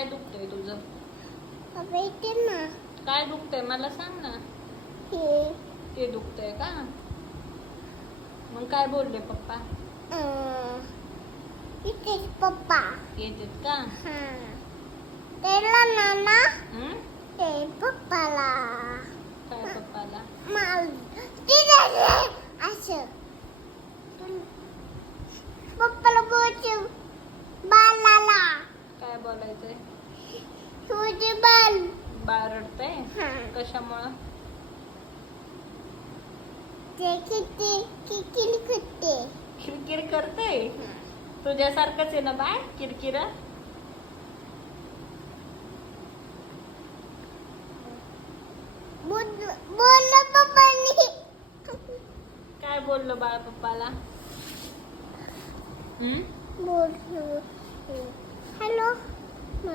काय दुखतंय तुझं येते ना काय दुखतंय मला सांग ना हे ते दुखतंय का मग काय बोलले पप्पा अं, इथेच पप्पा येतेत का हा त्याला नाना हं? ते पप्पाला काय पप्पाला माल तिथे असं पण बोलायचंय? तुझे बाल. बाळ रडतंय? कशामुळं? ते किती किती कुत्ते किरकिर करतंय तुझ्यासारखंच आहे ना बाळ किरकिर? बोल बोल पप्पानी काय बोललो बाळ पप्पाला? हं? बोल. 妈